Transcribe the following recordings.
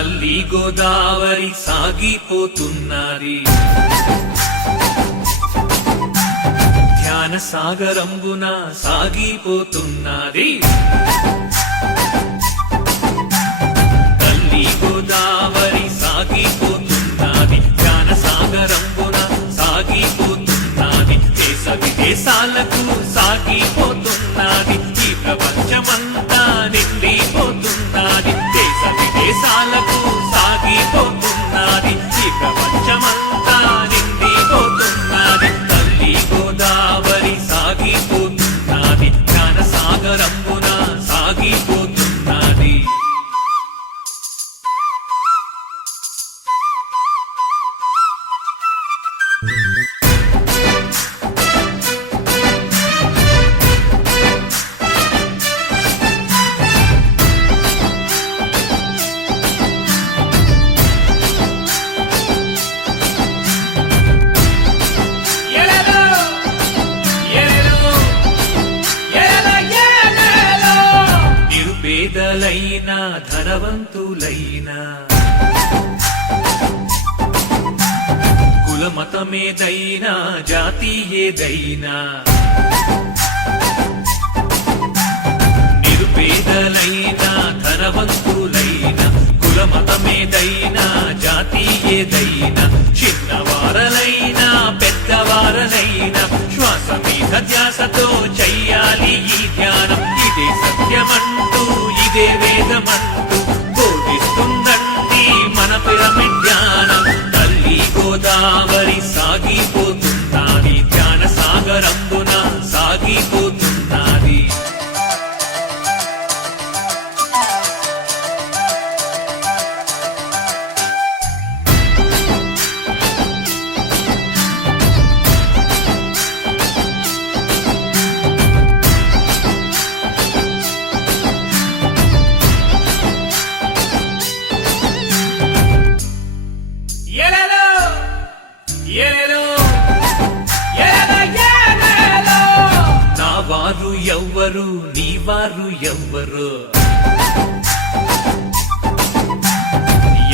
తల్లి గోదావరి సాగిపోతున్నది ధ్యాన సాగరంబున సాగిపోతున్నది తల్లి గోదావరి సాగిపోతున్నది ధ్యాన సాగరంబున సాగిపోతున్నది దేశ విదేశాలకు సాగిపోతున్నది ఈ ప్రపంచమంతా నిండిపోతున్నది దేశ విదేశాలకు సాగిపోతున్నది ఈ ప్రపంచమంతా నిండిపోతున్నది తల్లి గోదావరి సాగిపోతున్నది జ్ఞాన సాగరంబున సాగిపోతున్నది నిరుపేదలైనా ధనవంతులైనా కులమతమేదైనా జాతి ఏదైనా నిరుపేదలైనా ధనవంతులైనా కులమతమేదైనా జాతి ఏదైనా చిన్నవారలైనా పెద్దవారలైనా శ్వాస మీద ధ్యాసతో చెయ్యాలి ఈ ధ్యానం ఇదే సత్యమంటూ ఇదే వేదమంటూ బోధిస్తుందండి మన పిరమిడ్ ధ్యానం తల్లి గోదావరి సాగిపోతున్నది ధ్యాన సాగరంబున సాగిపోతున్నది నా వారు ఎవ్వరు నీ వారు ఎవ్వరు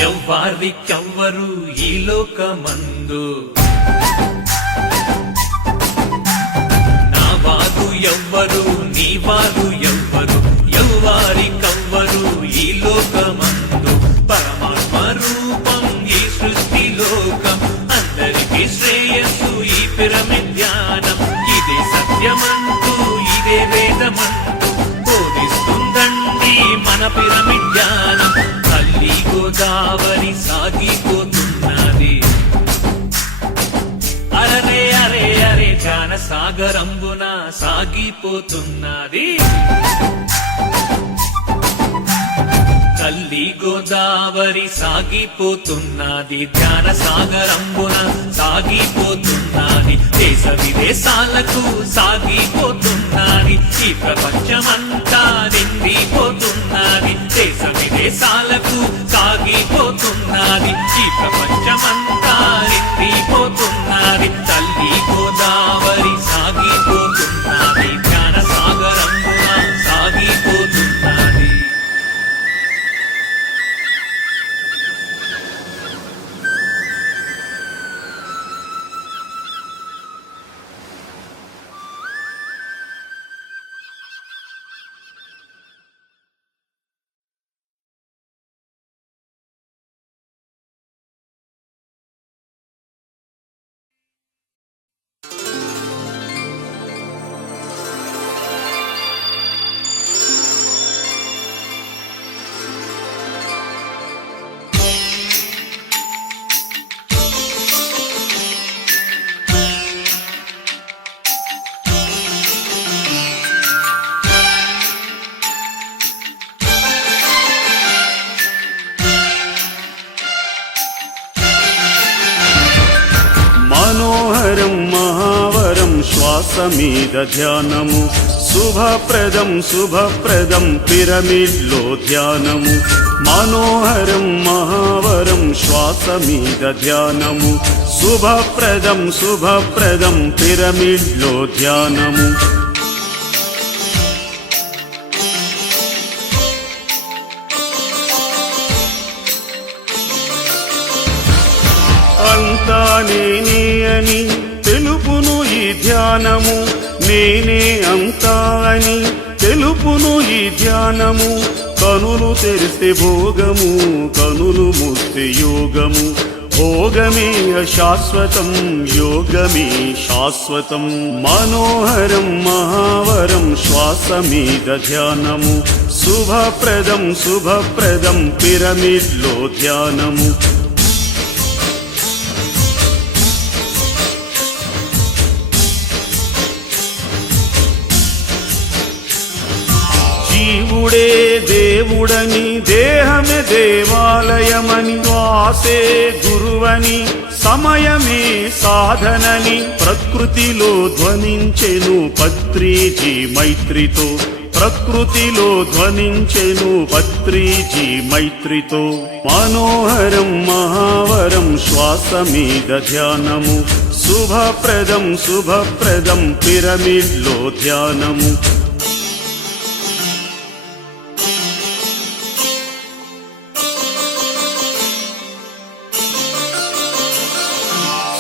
ఎవ్వారికెవ్వరు ఈ లోకమందు నా వారు ఎవ్వరు నీ వారు ఎవ్వరు ఎవ్వారికెవ్వరు ఈ లోకమందు పరమాత్మ రూపం ఈ సృష్టి లోకం అందరికీ శ్రేయస్సు ఈ పిరమిడ్ ధ్యానం ఇదే సత్యమంటూ ఇదే వేదమంటూ బోధిస్తుందండి మన పిరమిడ్ ధ్యానం తల్లి గోదావరి సాగిపోతున్నది అరే అరే అరే ధ్యాన సాగరంబున సాగిపోతున్నది తల్లి గోదావరి సాగిపోతున్నది ధ్యాన సాగరంబున సాగిపోతున్నది దేశ విదేశాలకు సాగిపోతున్నది ఈ ప్రపంచమంతా నిండిపోతున్నది దేశ విదేశాలకు సాగిపోతున్నది ఈ ప్రపంచమంతా నిండిపోతున్నది తల్లి గోదావరి సాగిపోతున్నది ధ్యాన సాగరంబున సాగిపోతున్నది మనోహరం మహావరం శ్వాస మీద ధ్యానము శుభప్రదం పిరమిడ్ లో ధ్యానము మనోహరం మహావరం శ్వాస మీద ధ్యానము శుభప్రదం పిరమిడ్ లో ధ్యానము అంతా నేనే అని తెలుపును ఈ ధ్యానము. నేనే అంతా అని తెలుపును ఈ ధ్యానము. కనులు తెరిస్తే భోగము, కనులు మూస్తే యోగము. భోగమే అశాశ్వతం, యోగమే శాశ్వతం. మనోహరం మహావరం శ్వాస మీద ధ్యానము. శుభప్రదం శుభప్రదం పిరమిడ్లో ధ్యానము. జీవుడే దేవుడని, దేహమే దేవాలయమని, శ్వాసే గురువని, సమయమే సాధనని ప్రకృతిలో ధ్వనించెను పత్రిజీ మైత్రితో. ప్రకృతిలో ధ్వనించెను పత్రిజీ మైత్రితో. మనోహరం మహావరం శ్వాస మీద ధ్యానము. శుభప్రదం శుభప్రదం పిరమిడ్లో ధ్యానము.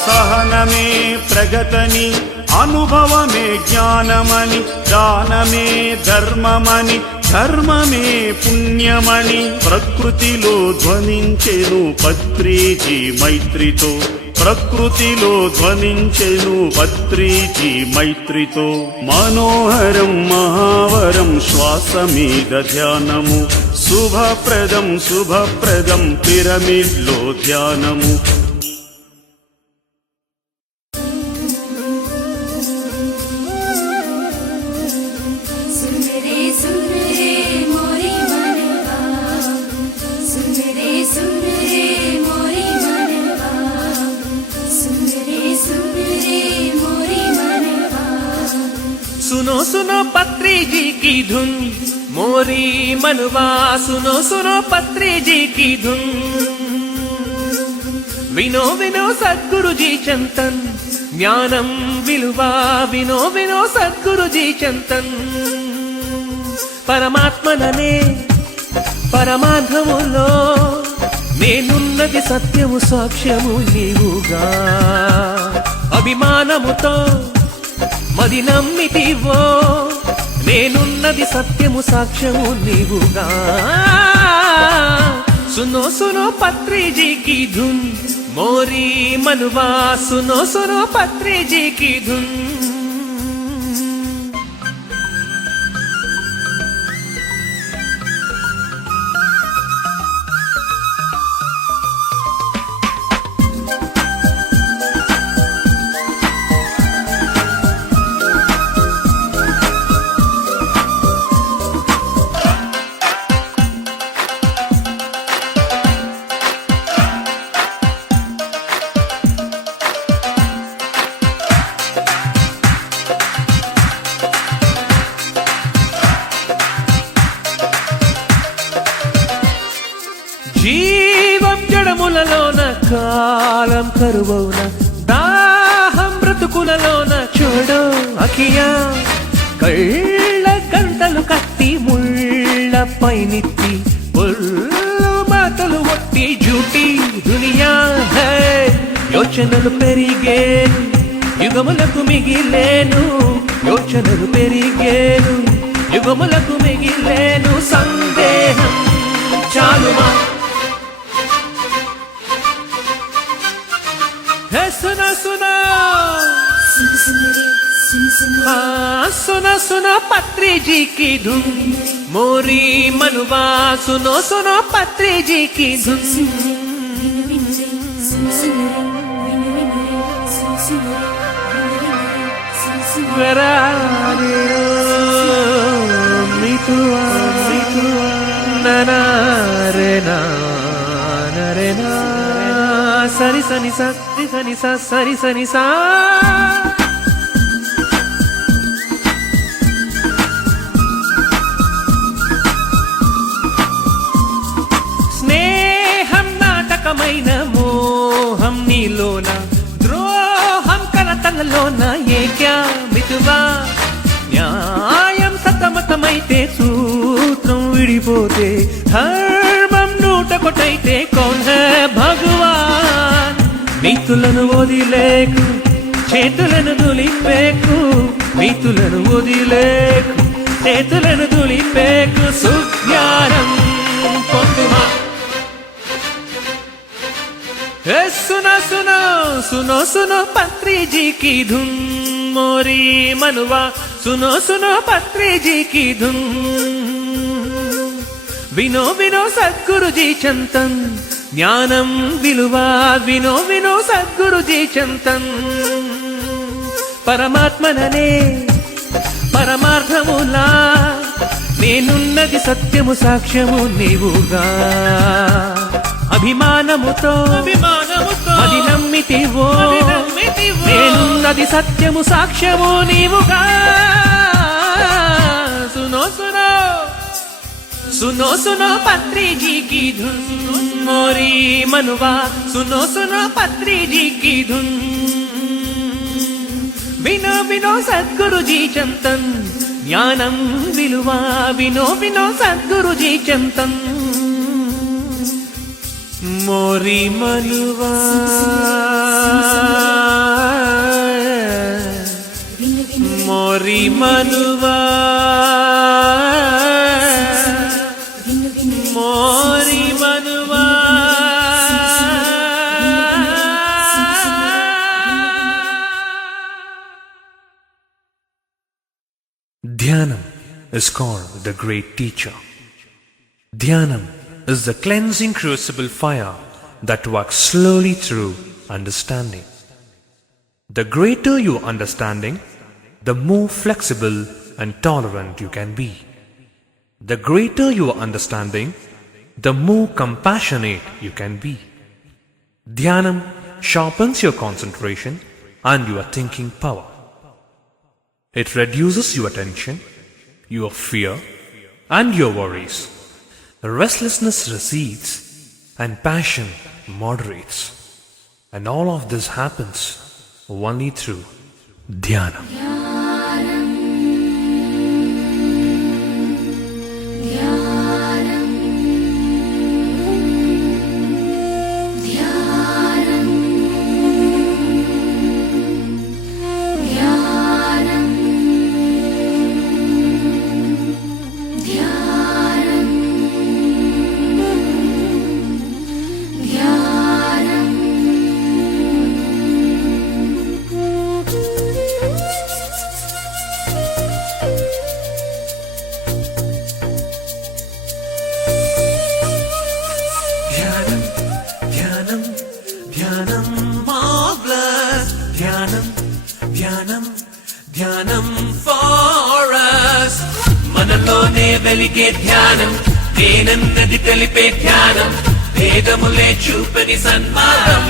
సహనమే ప్రగతని, అనుభవమే జ్ఞానమని, దానమే ధర్మమని, ధర్మమే పుణ్యమని ప్రకృతిలో ధ్వనించెను పత్రిజీ మైత్రితో. ప్రకృతిలో ధ్వనించెను పత్రిజీ మైత్రితో. మనోహరం మహావరం శ్వాస మీద ధ్యానము. శుభప్రదం శుభప్రదం పిరమిడ్లో ధ్యానము. सुनो सुनो पत्री जी की धुन मोरी मनवा. सुनो सुनो पत्री जी की धुन. विनो विनो सद्गुरु जी चंतन ज्ञानम विलुवा. विनो विनो सद्गुरु जी चंतन. परमात्मनने పరమార్థములో నేనున్నది సత్యము సాక్ష్యము నీవుగా. అభిమానముతో మది నమ్మితివో నేనున్నది సత్యము సాక్ష్యము నీవుగా. సునో సునో పత్రి జీ की धुन मोरी मनवा. सुनो सुनो पत्री जी की धुन. జీవం జడములలోన కాలం కరువౌన. దాహం బ్రతుకులలోన చూడు అఖియా. కళ్ళ గంటలు కట్టి ముళ్ళ పైనిత్తి పొల్లు మాటలు ఒట్టి జూటి దునియా. యోచనలు పెరిగేను యుగములకు మిగిలేను. యోచనలు పెరిగేను యుగములకు మిగిలేను. సందేహం చాలుమా. सुना सुना हाँ सुना सुना पत्री जी की धुन मोरी मनवा. सुनो सुनो पत्री जी की धुन. na re na re na. సరి సని సరి సని సరి సని సా. స్నేహం నాటకమైన మోహం నీలోన. ద్రోహం కలతలలోన ఏక్యా మితువా. న్యాయం సతమతమైతే సూత్రం విడిపోతే. ధర్మం నూట కొట్టయితే కౌన్ హై భగవాన్. నీ నీతులను వదిలేకు, చేతులను దులిపేకు, నీతులను వదిలేకు, చేతులను దులిపేకు, సుజ్ఞానం పొందుమా. सुनो सुनो सुनो सुनो पत्री जी की धुन मोरी मनुवा, सुनो सुनो पत्री जी की धुन. विनो विनो सद्गुरु जी चिंतन ज्ञानम विलुवा, विनो विनो सद्गुरु जी चिंतन. परमात्मनने परमार्थमुला నేనున్నది సత్యము సాక్ష్యము నీవుగా. అభిమానముతో అది నమ్మితివో, నేనున్నది సత్యము సాక్ష్యము నీవుగా. సునో సునో सुनो सुनो पत्री जी की धुन मोरी मनुवा, सुनो सुनो पत्री जी की धुन. विनो विनो सद्गुरु जी चिंतन ज्ञानम विलुवा, विनो विनो सद्गुरु जी चिंतन. मोरी मनुवा मोरी मनुवा मोरी मनुवा. Dhyanam is called the great teacher. Dhyanam is the cleansing crucible fire that works slowly through understanding. The greater your understanding, the more flexible and tolerant you can be. The greater your understanding, the more compassionate you can be. Dhyanam sharpens your concentration and your thinking power. It reduces your tension, your fear, and your worries. Restlessness recedes and passion moderates. And all of this happens only through Dhyanam. ధ్యానం for us. మనలోనే వెలిగే ధ్యానం, నేనన్నది తెలిపే ధ్యానం, భేదములే చూపని సన్మార్గం.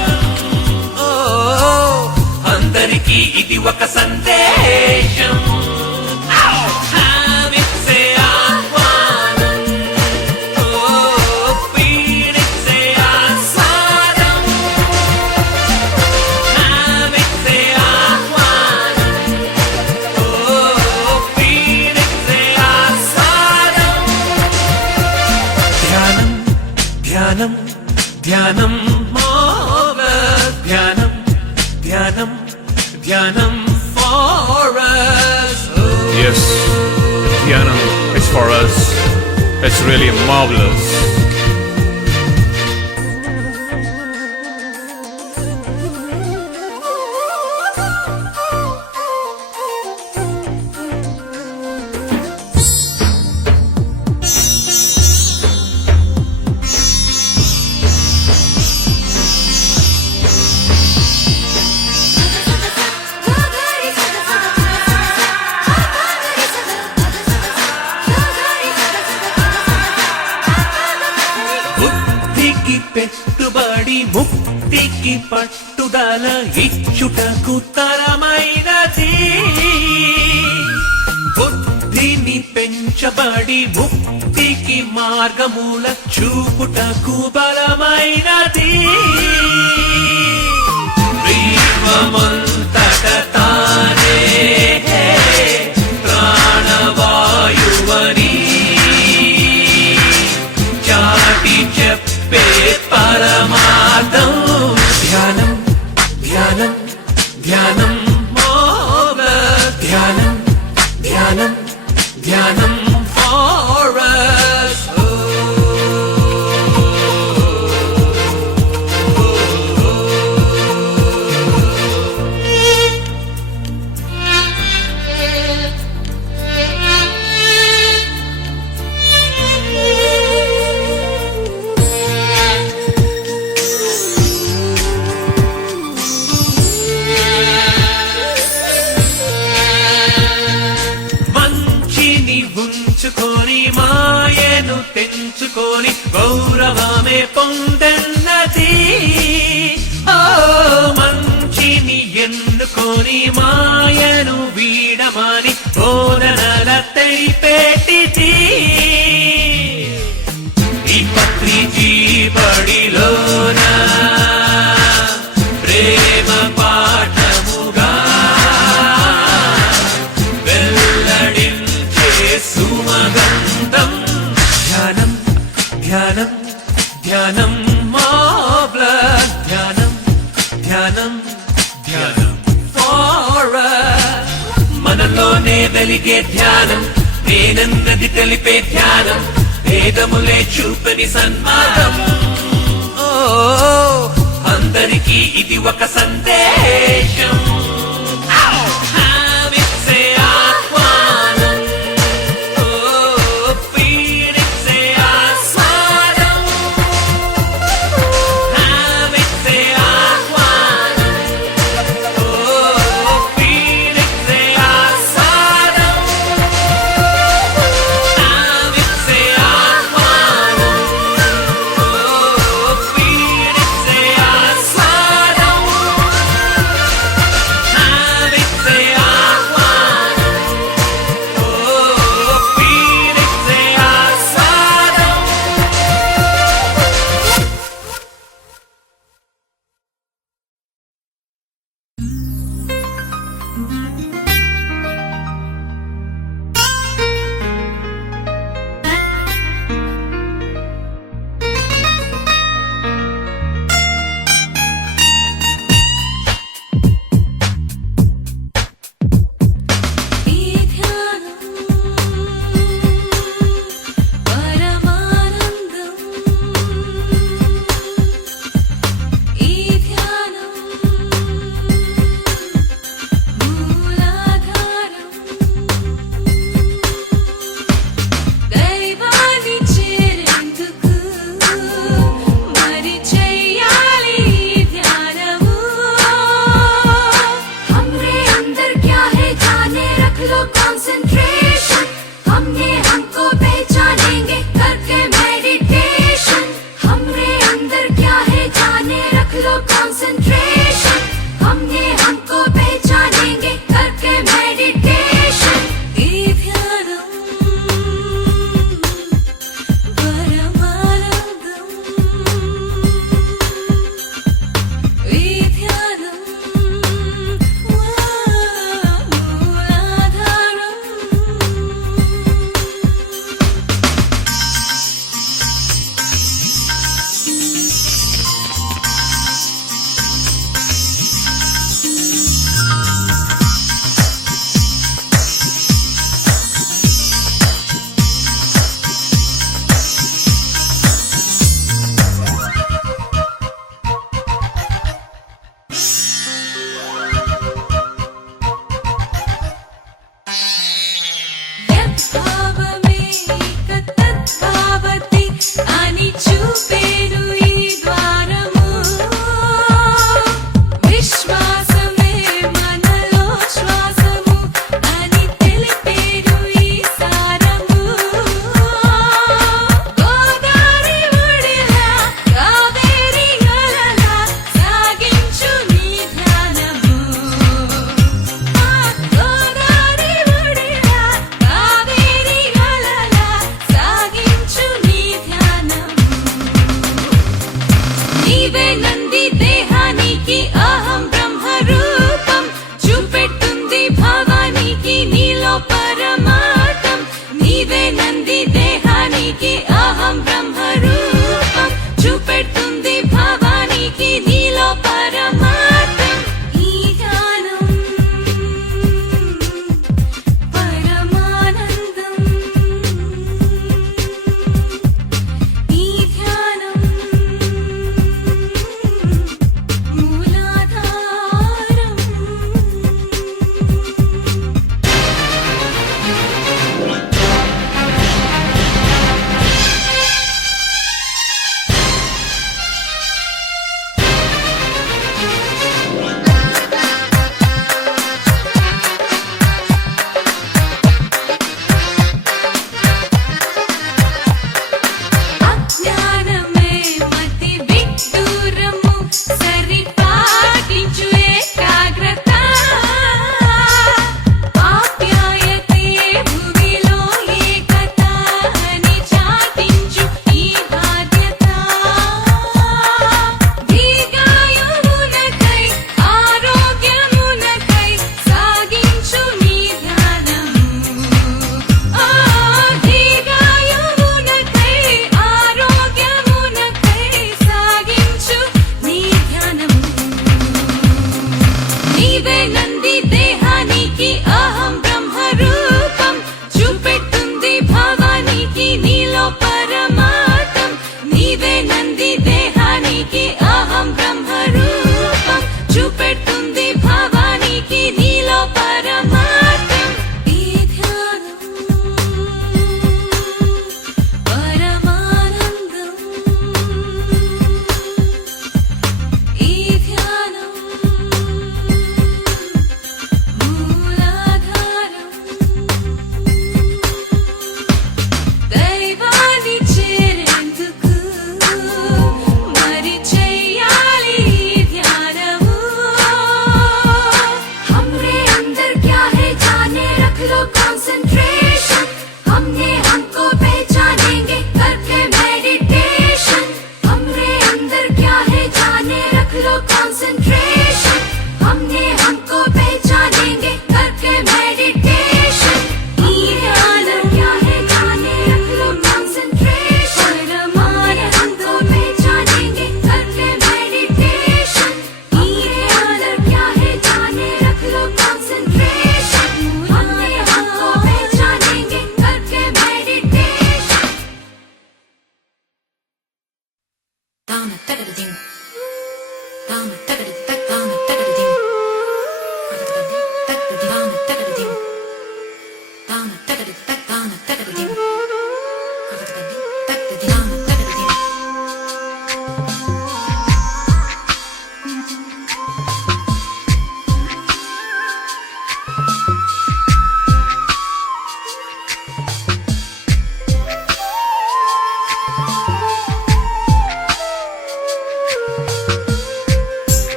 అందరికీ ఇది ఒక సందేశం. ధ్యానం ధ్యానం ధ్యానం ధ్యానం ధ్యానం for us. Yes, Dhyanam is for us. It's really marvelous. పెట్టుబడి ముక్తికి పట్టుదల ఇచ్చుటకు తరమైనది. బుద్ధిని పెంచబడి ముక్తికి మార్గముల చూపుటకు బలమైనది. జీవమంతట తానే ప్రాణవాయువని చాటి చెప్పే పరమార్థం. ధ్యానం ధ్యానం ధ్యానం for us. మంచిని ఉంచుకొని మాయను తెంచుకొని గౌరవమే పొందన్నది. ఓ మంచిని ఎన్నుకొని మాయను వీడమని బోధనల తెలిపేటిది. ఈ పత్రిజీ బడిలోన ప్రేమ పాఠముగా వెల్లడించే సుమగంధం. ధ్యానం ధ్యానం ధ్యానం మార్వెలస్. ధ్యానం ధ్యానం ధ్యానం for us. మనలోనే వెలిగే ధ్యానం, నేనన్నది తెలిపే ధ్యానం, భేదములే చూపని సన్మార్గం. ఓ అందరికీ ఇది ఒక సందేశం. హామిచ్చే ఆహ్వానం, ఓ పీడిచ్చే ఆస్వాదం. హామిచ్చే ఆహ్వానం, ఓ పీడిచ్చే ఆస్వాదం. హామిచ్చే ఆహ్వానం, ఓ పీడిచ్చే ఆస్వాదం. హామిచ్చే ఆహ్వానం, ఓ పీడిచ్చే ఆస్వాదం. ఈ ధ్యానం పరమానందం. ఈ ధ్యానం మూలాధారం. దైవాన్ని చేరేందుకు మరి చెయ్యాలి ఈ ధ్యానము. हमरे अंदर क्या है जाने, रख लो कंसंट्रेशन. हमने हमको पहचानेंगे करके मेडिटेशन. हमरे अंदर क्या है जाने, रख लो कंसंट्रेशन. हमने हमको पहचानेंगे करके मेडिटेशन. ई ध्यानम परमानंदम. ఈ ధ్యానం మూలాధారం. యద్భావమే తద్భావతి అని చూపేను ఈ ద్వారము. విశ్వాసమే మనలో శ్వాసము అని తెలిపేను ఈ సారము. గోదావరి ఒడిలా కావేరి అలలా సాగించు నీ ధ్యానము. గోదావరి ఒడిలా కావేరి అలలా సాగించు నీ ధ్యానము. నీవే నంది దేహానికి అహం బ్రహ్మ రూపం చూపెట్టుంది భావానికి నీలో పరమార్థం. నీవే నంది దేహానికి అహం బ్రహ్మ రూపం చూపెట్టుంది భావానికి నీలో పరమార్థం. ఈ ధ్యానం పరమానందం.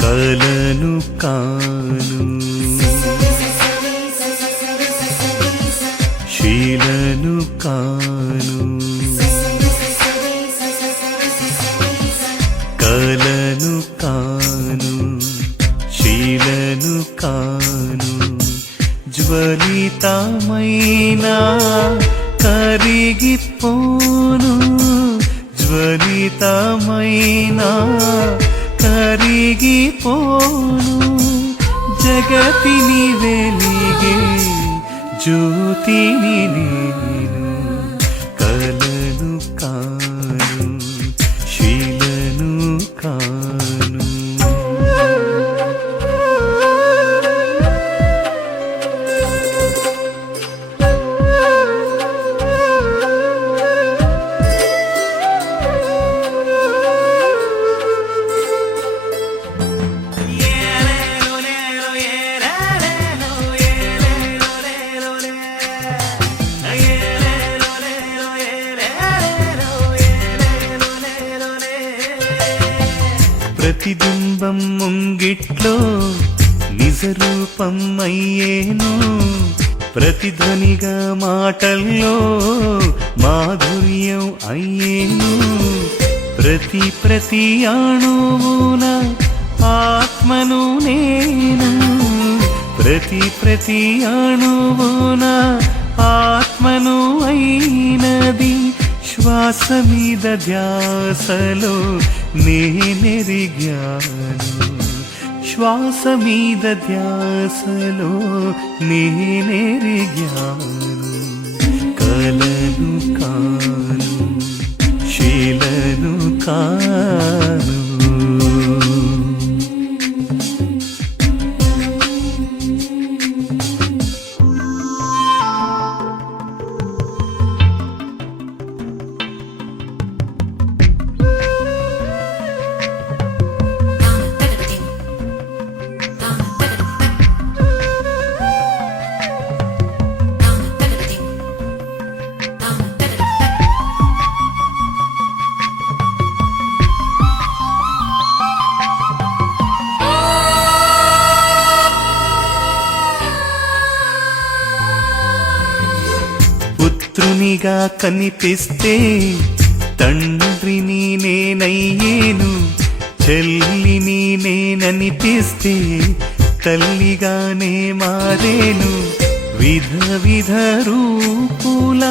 కలను కాను శీలను కాను కలను కాను శీలను కాను జ్వలితమైన కరిగిపోను జ్వలితమైన కరిగిపోను జగతిని వెలిగే జ్యోతిని నేను కలను కాను శీలను కాను ప్రతిబింబం ముంగిట్లో నిజ రూపం అయ్యేను ప్రతిధ్వనిగా మాటల్లో మాధుర్యం అయ్యేను ప్రతి అణువున ఆత్మను నేను ప్రతి అణువున ఆత్మను అయినది శ్వాస మీద ధ్యాసలో నేనెరిగాను శ్వాస మీద ధ్యాసలో నేనెరిగాను కలను కాను శీలను కాను పుత్రునిగా కనిపిస్తే తండ్రిని నేనయ్యేను చెల్లిని నేననిపిస్తే తల్లిగానే మారేను విధ రూపుల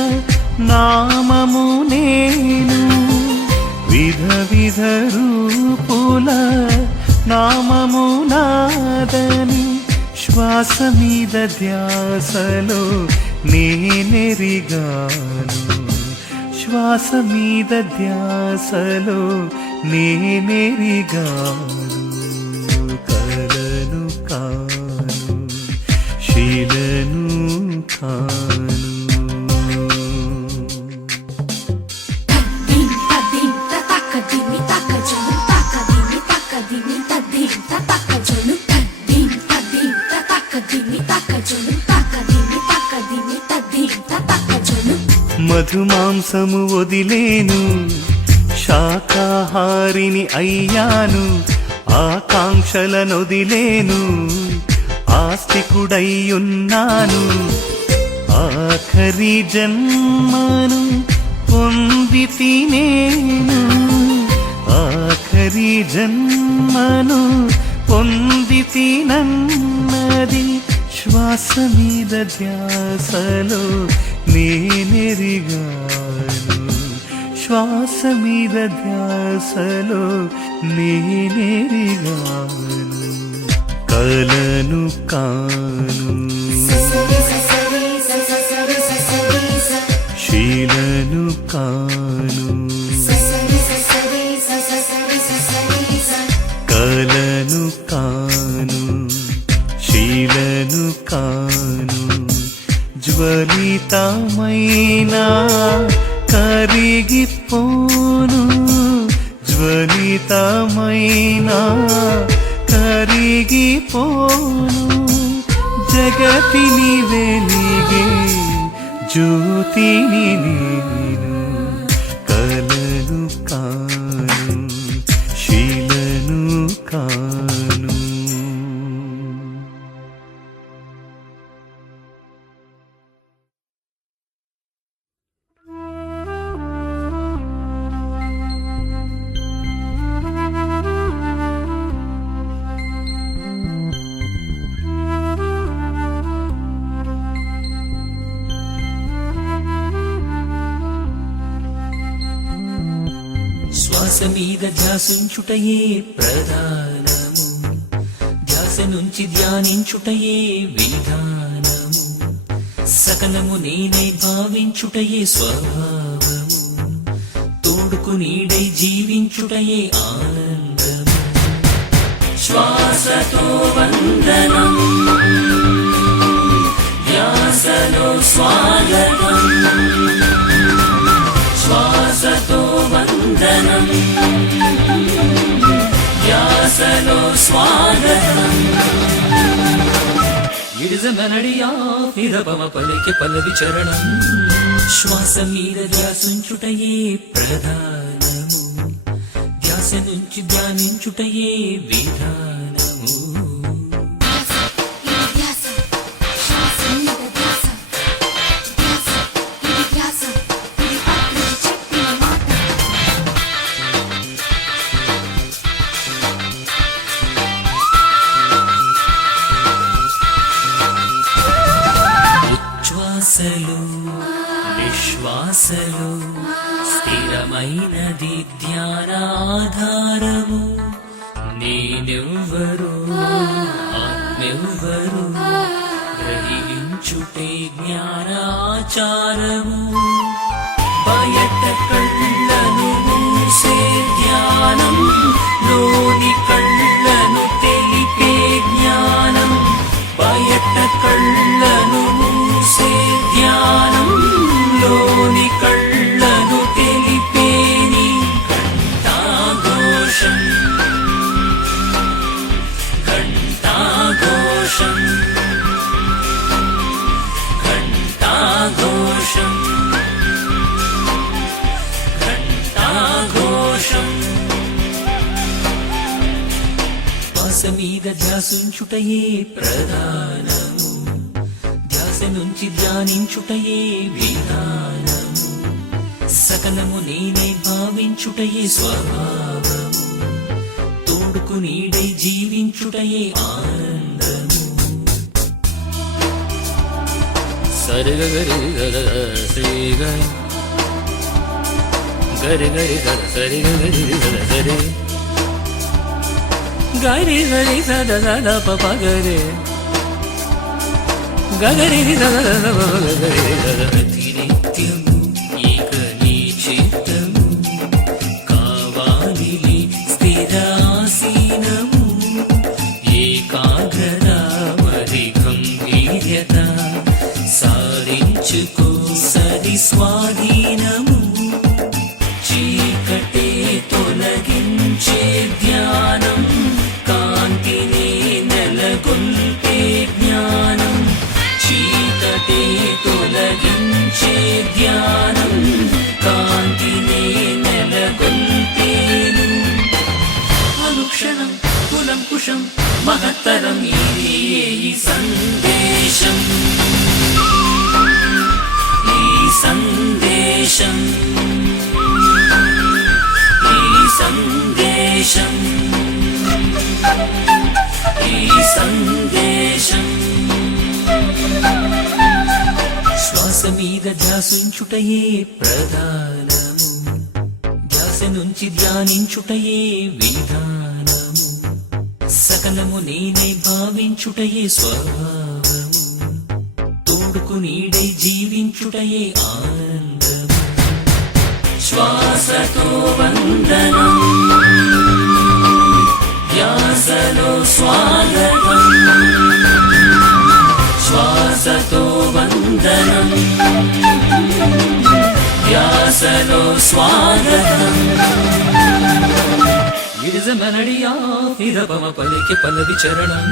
నామము నేను విధ రూపుల నామము నాదని శ్వాస మీద ధ్యాసలో నేనెరిగాను శ్వాస మీద ధ్యాసలో నేనెరిగాను కలను కాను శీలను కాను మధుమాంసము వదిలేను శాకాహారిని అయ్యాను ఆకాంక్షలనొదిలేను ఆస్తికుడయ్యున్నాను ఆఖరి జన్మను పొందితి నేను ఆఖరి జన్మను పొందితి నన్నది శ్వాస మీద ధ్యాసలో నేనెరిగాను, శ్వాస మీద ధ్యాసలో నేనెరిగాను, కలను కాను శీలను కాను, కలను కాను శీలను కాను, జ్వలితమైన కరిగిపోను, జ్వలితమైన కరిగిపోను, జగతిని వెలిగే జ్యోతిని నేను, కలను కాను శీలను కాను. శ్వాస మీద ధ్యాసించుటయే ప్రధానము, ధ్యాస నుంచి ధ్యానించుటయే విధానము, సకలము నేనే భావించుటయే స్వభావము, తోడుకు నీడై జీవించుటయే ఆనందము. శ్వాసతో వందనం, ధ్యాసలో స్వాగతం, శ్వాసతో వందనం, ధ్యాసలో స్వాగతం. It is a melody of నిరపమ పలికి పల్లవి చరణం. శ్వాస మీద ధ్యాసించుటయే ప్రధానము, ధ్యాస నుంచి ధ్యానించుటయే విధానము. ఉచ్ఛ్వాసలు నిశ్వాసలు స్థిరమైనది ధ్యానాధారము. నేనెవ్వరు ఆత్మెవ్వరు గ్రహించుటే జ్ఞానాచారము. బయట కళ్ళను మూసే ధ్యానం, లోని కళ్ళను తెలిపే జ్ఞానం. బయట కళ్ళను మూసే ధ్యానం, లోని కళ్ళను తెలిపేని ఘంటాఘోషం, ఘంటాఘోషం, ఘంటాఘోషం, ఘంటాఘోషం. శ్వాస మీద ధ్యాసించుటయే ప్రధానము, ధ్యాస నుంచి ధ్యానించుటయే విధానము, సకలము నేనే భావించుటయే స్వభావము, తోడుకు నీడై జీవించుటయే ఆనందము. సరి గరి శ్రీ గరి గరి గరి సరి గరి సరి గరి గరి సద సద పప గరి గగరి సద గరి ప్రతినిత్యము ఏక నీ చిత్తము కావాలి స్థిరాసీనము. ఏకాగ్రత మరి గంభీర్యత సాధించుకో సరి స్వాధీనము. చీకటే తొలగించే ధ్యానం, కాంతిని నెలకొల్పే జ్ఞానం. చీకటే తొలగించే ధ్యానం, కాంతిని నెలకొల్పేను. అనుక్షణం కులంకుశం మహత్తరం ఇది ఈ సందేశం, ఈ సందేశం, ఈ సందేశం, ఈ సందేశం. మీద ధ్యాసించుటయే ప్రధానము, ధ్యాస నుంచి ధ్యానించుటయే విధానము, సకలము నేనే భావించుటయే స్వభావము, తోడుకు నీడై జీవించుటయే ఆనందము. శ్వాసతో వందనం, ధ్యాసలో స్వాగతం, శ్వాసతో వందనం, ధ్యాసలో స్వాగతం. It is a melody of ఇరవమ పలికి పల్లవి చరణం.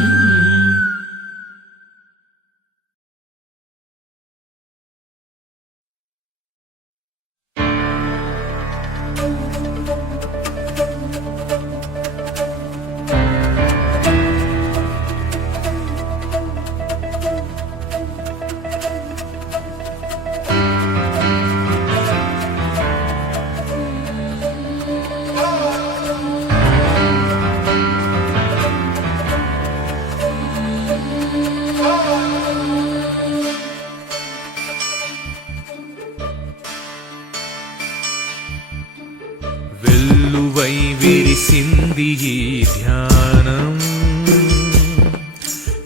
వెల్లువై విరిసింది ఈ ధ్యానం,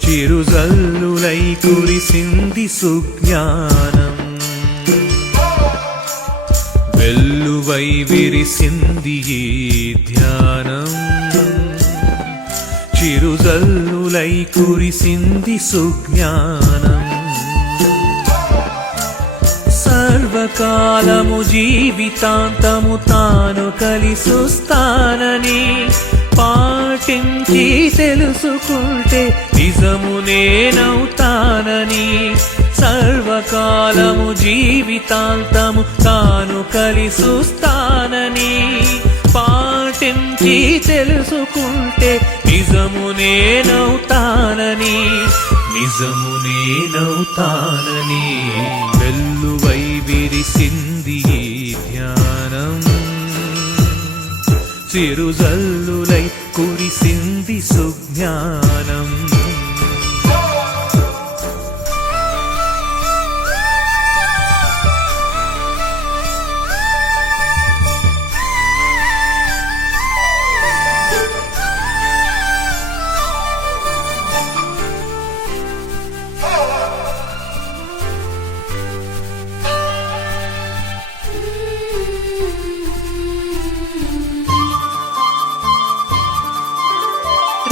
చిరుజల్లులై కురిసింది సుజ్ఞానం. వెల్లువై విరిసింది ఈ ధ్యానం, చిరుజల్లులై కురిసింది సుజ్ఞానం. సర్వకాలము జీవితాంతము తాను కలిసొస్తానని పాటించి తెలుసుకుంటే నిజము నేనవుతానని. సర్వకాలము జీవితాంతము తాను కలిసొస్తానని పాటించి తెలుసుకుంటే నిజము నేనవుతానని, నిజము నేనవుతానని. వెల్లువై విరిసింది ఈ ధ్యానం, చిరుజల్లులై కురిసింది సుజ్ఞానం.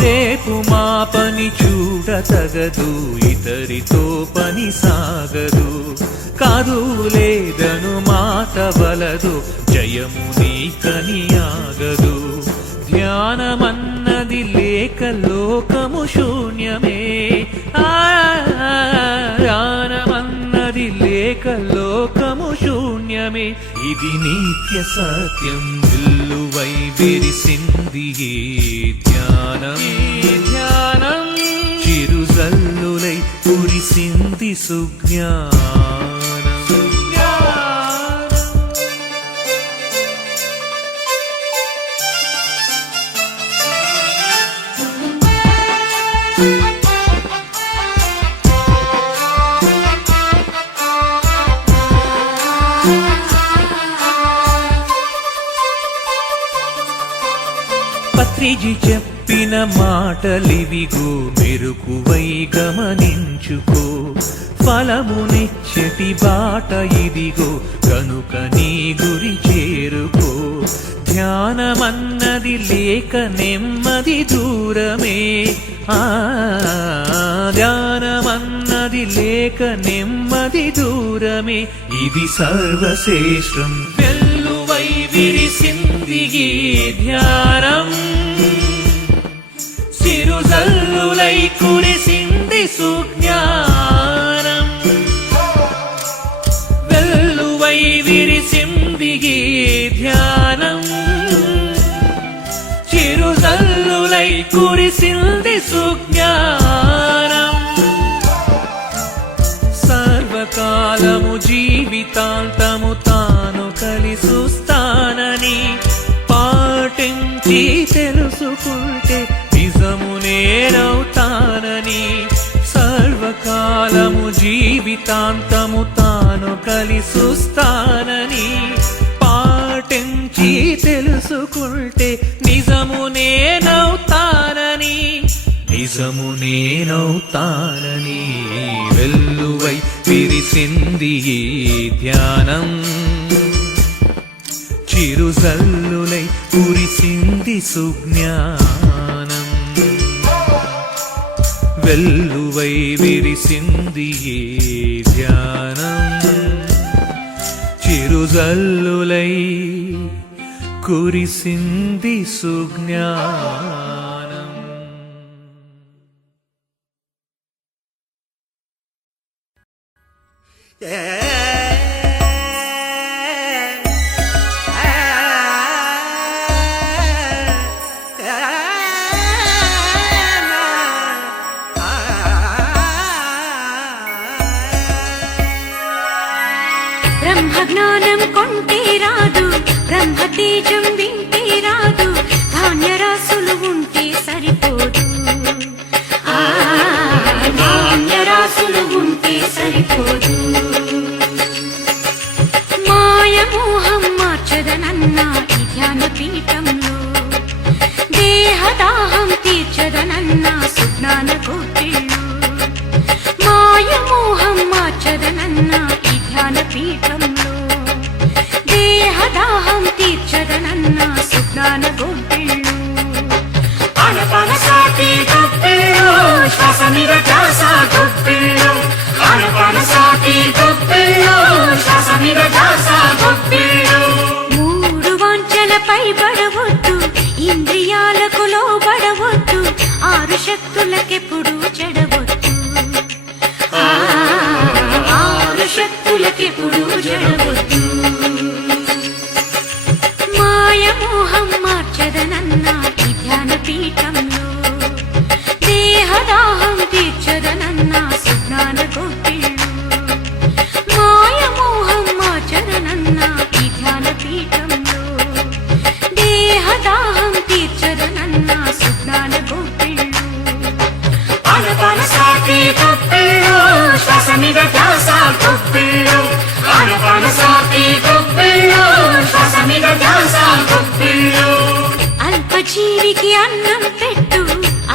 రేపు మా పని చూడతగదు, ఇతరితో పని సాగదు. కాదు లేదను మాట వలదు, జయము నీకని ఆగదు. ధ్యానమన్నది లేక లోకము శూన్యమే, ధ్యానమన్నది లేక లోకము శూన్యమే. ఇది నిత్య సత్యం, విల్లువై విరిసింది ఈ ధ్యానం. ధ్యానం చిరుజల్లులై కురిసింది సుజ్ఞానం. పత్రిజీ చెప్పిన మాటలివిగో, మెరుకువై గమనించుకో. ఫలమునిచ్చటి బాట ఇదిగో, కనుక నీ గురి చేరుకో. ధ్యానమన్నది లేక నెమ్మది దూరమే, ధ్యానమన్నది లేక నెమ్మది దూరమే. ఇది సర్వశ్రేష్టం, వెల్లువై విరిసింది ఈ ధ్యానం. చిరుజల్లులై కురిసింది సుజ్ఞానం. వెల్లువై విరిసింది ఈ ధ్యానం. చిరుజల్లులై కురిసింది సుజ్ఞానం. సర్వకాలము జీవితాంతము తాను కలిసొస్తానని పాటించి తెలుసుకుంటే నిజము నేనవుతానని. సర్వకాలము జీవితాంతము తాను తాను కలిసొస్తానని పాటించి తెలుసుకుంటే నిజము నేనవుతానని వెల్లువై విరిసింది ఈ ధ్యానం చిరుజల్లులై కురిసింది సుజ్ఞానం వెల్లువై విరిసింది ఈ ధ్యానం చిరుజల్లులై కురిసింది సుజ్ఞానం. బ్రహ్మజ్ఞానం కొంటే రాదు, బ్రహ్మతేజం వింటే రాదు, ధాన్యరాశులు ఉంటే సరిపోదు. ధాన్యరాశులు ఉంటే సరిపోదు. మాయమోహం మార్చదనన్న ఈ ధ్యాన పీఠంలో, దేహదాహం తీర్చదనన్న సుజ్ఞాన కోటిల్లో, మాయమోహం మార్చదనన్న ఈ ధ్యాన పీఠంలో, దేహదాహం తీర్చదనన్న సుజ్ఞాన గోపిళ్ళు. ఆనపానసాటి గోపిళ్ళు, శ్వాస మీద ధ్యాస గోపిళ్ళు. ఆనపానసాటి గోపిళ్ళు, శ్వాస మీద ధ్యాస గోపిళ్ళు. మూడు వాంఛలపై పడవద్దు, ఇంద్రియాలకు లోబడవద్దు, ఆరు శక్తులకెప్పుడు చెడవద్దు. ఆరు శక్తులకెప్పుడు చెడవద్దు. మాయమోహం మార్చదనన్న ఈ ధ్యాన పీఠంలో, దేహదాహం తీర్చదనన్న సుజ్ఞాన గోపిళ్ళు. మాయమోహం మార్చదనన్న ఈ ధ్యాన పీఠంలో, దేహదాహం తీర్చదనన్న సుజ్ఞాన గోపిళ్ళు. ఆనపానసాటి గోపిళ్ళు, శ్వాస మీద ధ్యాస గోపిళ్ళు. ఆనపానసాటి గోపిళ్ళు, శ్వాస మీద ధ్యాస గోపిళ్ళు. అల్పజీవికి అన్నం పెట్టు,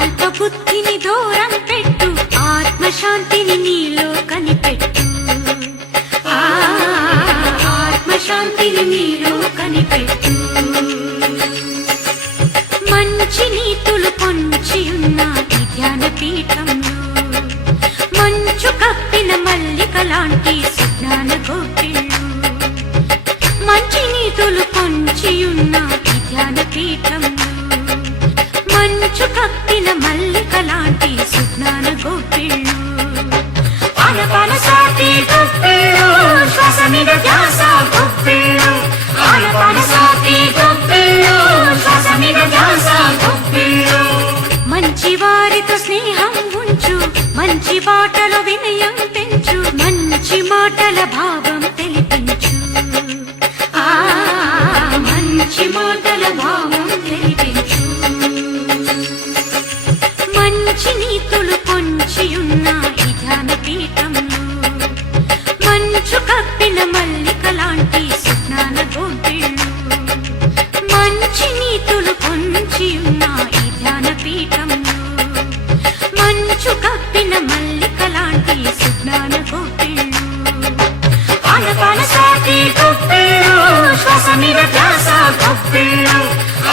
అల్పబుద్ధిని దూరం పెట్టు, ఆత్మశాంతిని నీలో కనిపెట్టు. ఆత్మశాంతిని నీలో కనిపెట్టు. మంచి నీతులు పొంచి ఉన్న ఈ ధ్యాన పీఠంలో, మంచు కప్పిన మల్లిక లాంటి సుజ్ఞాన గోపిళ్ళు. మంచి నీతులు పొంచి ఉన్న ఈ ధ్యాన పీఠంలో, మంచు కప్పిన మల్లిక లాంటి సుజ్ఞాన గోపిళ్ళు. ఆనపానసాటి గోపిళ్ళు, శ్వాస మీద ధ్యాస గోపిళ్ళు. ఆనపానసాటి గోపిళ్ళు, శ్వాస మీద ధ్యాస గోపిళ్ళు. మంచి వారితో స్నేహం ఉంచు, మంచి బాటలో వినయం పెంచు, మంచి మాటల భావం తెలిపించు. మంచి మాటల భావం తెలిపించు. మంచి నీతులు పొంచి ఉన్న ఈ ధ్యాన పీఠంలో, మంచు కప్పిన మల్లిక లాంటి సుజ్ఞాన గోపిళ్ళు. మంచి నీతులు పొంచి ఉన్న ఈ ధ్యాన పీఠంలో, మంచు కప్పిన మల్లిక లాంటి సుజ్ఞాన గోపిళ్ళు. ఆనపానసాటి గోపిళ్ళు, శ్వాస మీద ధ్యాస గోపిళ్ళు.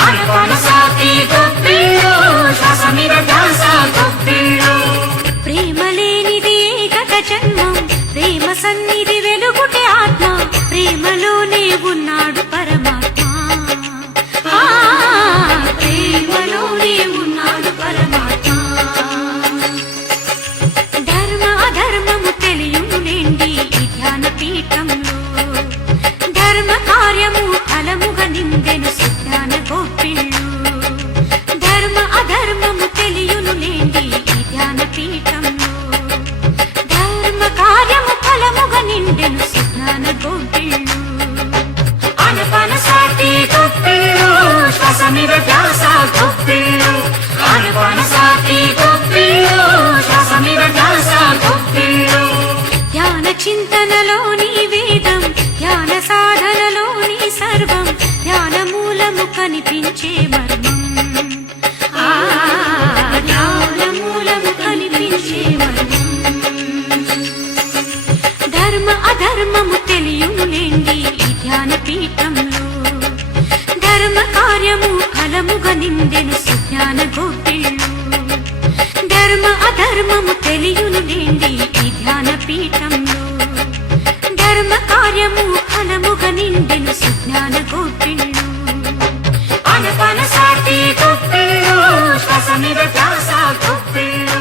ఆనపానసాటి గోపిళ్ళు, శ్వాస మీద ధ్యాస గోపిళ్ళు. ప్రేమ లేనిది గత జన్మం, ప్రేమ సన్నిధి వెలుగుటే ఆత్మ, ప్రేమలోనే ఉన్నాడు పరమాత్మ. ప్రేమలోనే ఉన్నాడు పరమాత్మ. ధర్మ అధర్మము తెలియునులేండి ఈ ధ్యాన పీఠంలో, ధర్మ కార్యము ఫలముగా నిందెను సుజ్ఞాన గోపిళ్ళు. ధర్మ అధర్మము తెలియునులేండి ఈ ధ్యాన పీఠంలో, ధర్మ కార్యము ఫలముగా నిండెను సుజ్ఞాన గోపిళ్ళు. ఆనపానసాటి గోపిళ్ళు, శ్వాస మీద ధ్యాస గోపిళ్ళు. ఆనపానసాటి గోపిళ్ళు, శ్వాస మీద ధ్యాస గోపిళ్ళు. ధ్యాన చింతనలోని వేదం ధ్యాన సాధనలోని సర్వం ధ్యాన మూలము కనిపించే మర్మం ధ్యాన మూలము కనిపించే మర్మం ధర్మ అధర్మము తెలియునులేండి ఈ ధ్యాన పీఠంలో ధర్మ కార్యము ఫలముగా నిందెను సుజ్ఞాన గోపిళ్ళు ధర్మ అధర్మము తెలియునులేండి ఈ ధ్యాన పీఠంలో ధర్మ కార్యము ఫలముగా నిందెను సుజ్ఞాన గోపిళ్ళు అనపన సాటి గొప్పిళ్ళు శ్వాస మీద ధ్యాస గొప్పిళ్ళు